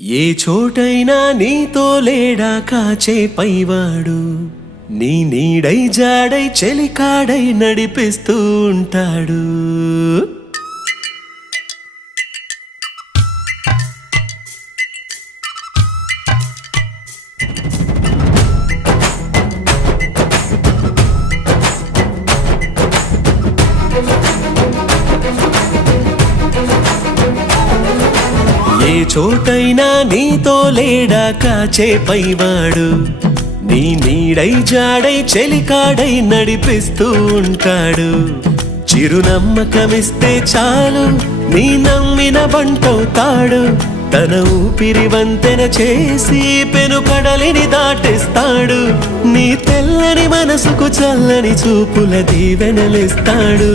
ఏ చోటైనా నీతో లేడా కాచే పైవాడు, నీ నీడై జాడై చెలికాడై నడిపిస్తూ ఉంటాడు. ఏ చోటైనా నీతో లేడా కాచే పైవాడు, నీ నీడై జాడై చెలికాడై నడిపిస్తూ ఉంటాడు. చిరునమ్మకమిస్తే చాలు నీ నమ్మిన బంటవుతాడు. తన ఊపిరి వంతెన చేసి పెను కడలిని దాటిస్తాడు. నీ తెల్లని మనసుకు చల్లని చూపుల దీవెనలిస్తాడు.